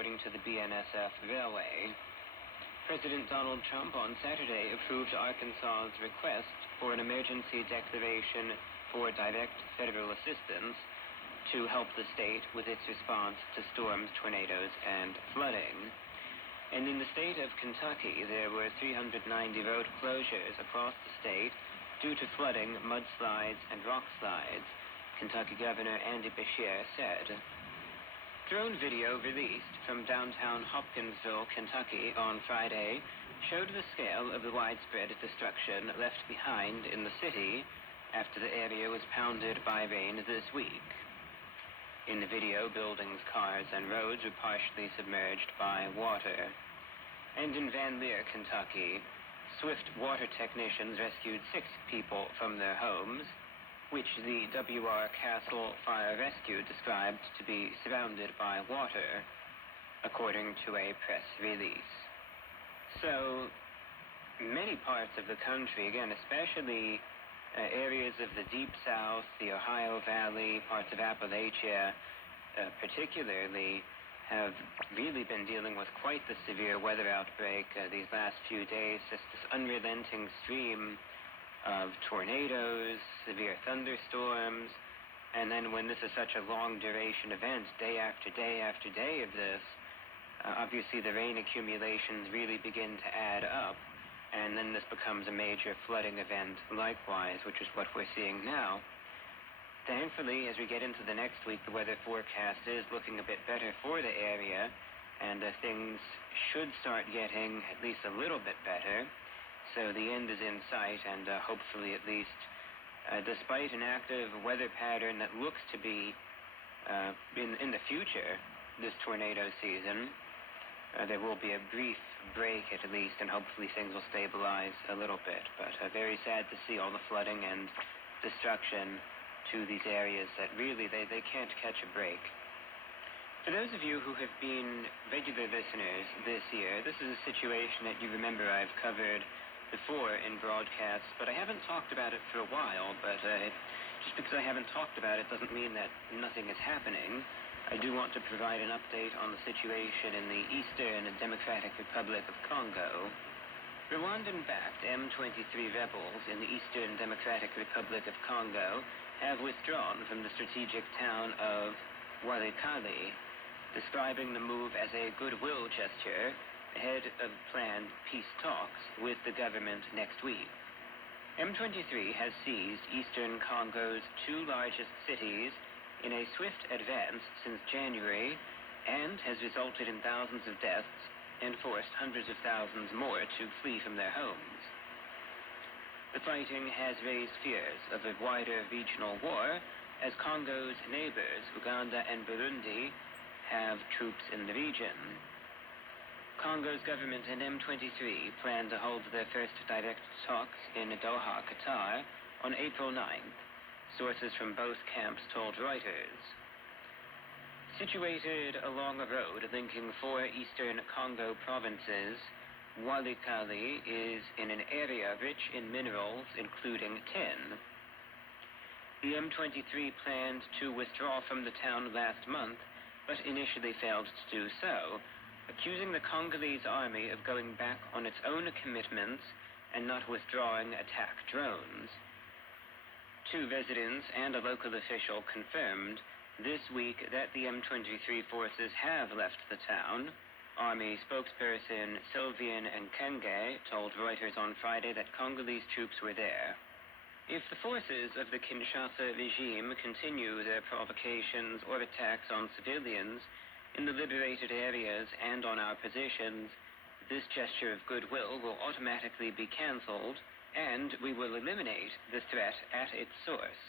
according to the BNSF Railway. President Donald Trump on Saturday approved Arkansas's request for an emergency declaration for direct federal assistance to help the state with its response to storms, tornadoes, and flooding. And in the state of Kentucky, there were 390 road closures across the state due to flooding, mudslides, and rock slides, Kentucky Governor Andy Beshear said. Drone video released from downtown Hopkinsville, Kentucky on Friday showed the scale of the widespread destruction left behind in the city after the area was pounded by rain this week. In the video, buildings, cars, and roads were partially submerged by water. And in Van Lear, Kentucky, swift water technicians rescued 6 people from their homes, which the W.R. Castle Fire Rescue described to be surrounded by water, according to a press release. So, many parts of the country, again, especially areas of the Deep South, the Ohio Valley, parts of Appalachia, particularly, have really been dealing with quite the severe weather outbreak these last few days, just this unrelenting stream of tornadoes, severe thunderstorms, and then when this is such a long duration event, day after day after day of this, obviously the rain accumulations really begin to add up, and then this becomes a major flooding event likewise, which is what we're seeing now. Thankfully, as we get into the next week, the weather forecast is looking a bit better for the area, and things should start getting at least a little bit better. So the end is in sight, and hopefully at least, despite an active weather pattern that looks to be in the future, this tornado season, there will be a brief break at least, and hopefully things will stabilize a little bit. But very sad to see all the flooding and destruction to these areas that really, they can't catch a break. For those of you who have been regular listeners this year, this is a situation that you remember I've covered before in broadcasts, but I haven't talked about it for a while. But just because I haven't talked about it doesn't mean that nothing is happening. I do want to provide an update on the situation in the Eastern Democratic Republic of Congo. Rwandan-backed M23 rebels in the Eastern Democratic Republic of Congo have withdrawn from the strategic town of Walikale, describing the move as a goodwill gesture ahead of planned peace talks with the government next week. M23 has seized eastern Congo's 2 largest cities in a swift advance since January, and has resulted in thousands of deaths and forced hundreds of thousands more to flee from their homes. The fighting has raised fears of a wider regional war, as Congo's neighbors, Uganda and Burundi, have troops in the region. Congo's government and M23 plan to hold their first direct talks in Doha, Qatar, on April 9th, sources from both camps told Reuters. Situated along a road linking 4 eastern Congo provinces, Walikale is in an area rich in minerals, including tin. The M23 planned to withdraw from the town last month, but initially failed to do so, accusing the Congolese army of going back on its own commitments and not withdrawing attack drones. 2 residents and a local official confirmed this week that the M23 forces have left the town. Army spokesperson Sylvain Nkenge told Reuters on Friday that Congolese troops were there. If the forces of the Kinshasa regime continue their provocations or attacks on civilians in the liberated areas and on our positions, this gesture of goodwill will automatically be cancelled, and we will eliminate the threat at its source.